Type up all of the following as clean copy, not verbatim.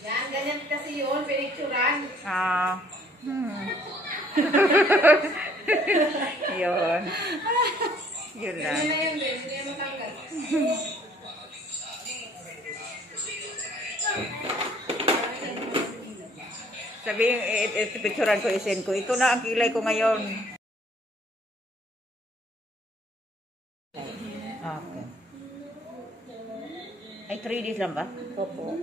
Yan, ganyan kasi yun, pinicturan. Ah. Yun. Yun lang. Ganyan na yun, hindi yan matanggal. Sabihin, picturean ko, isend ko. Ito na ang kilay ko ngayon. Okay. Ay, 3 days lang ba? Opo.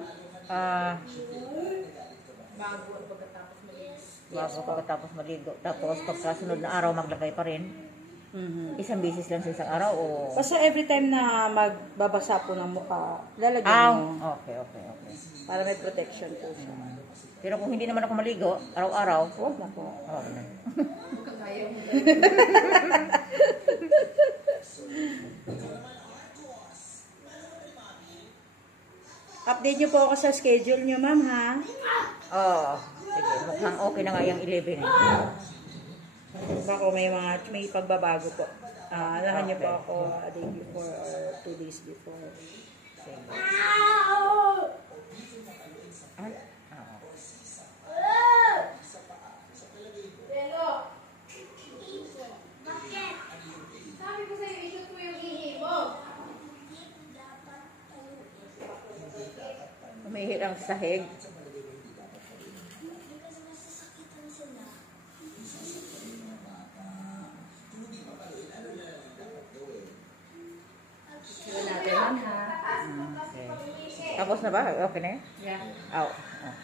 Bago pagkatapos maligo. Tapos pagkasunod na araw maglagay pa rin. Isang beses lang sa isang araw o... Basta every time na magbabasa po ng mukha, lalagyan mo. Okay. Para may protection po siya. Pero kung hindi naman ako maligo, araw-araw, Huwag na po. okay na. Update niyo po ako sa schedule niyo, ma'am, ha? Oo. Sige, mukhang okay na nga yung 11. Baka may pagbabago po. Alahan niyo po ako a day before or 2 days before. Sabi ko sa'yo, ishoot mo yung ihi mo. Umihit ang sahig. Sige natin, ma'am, ha? Okay. Tapos na ba? Okay na yun? Yeah. Oh, okay.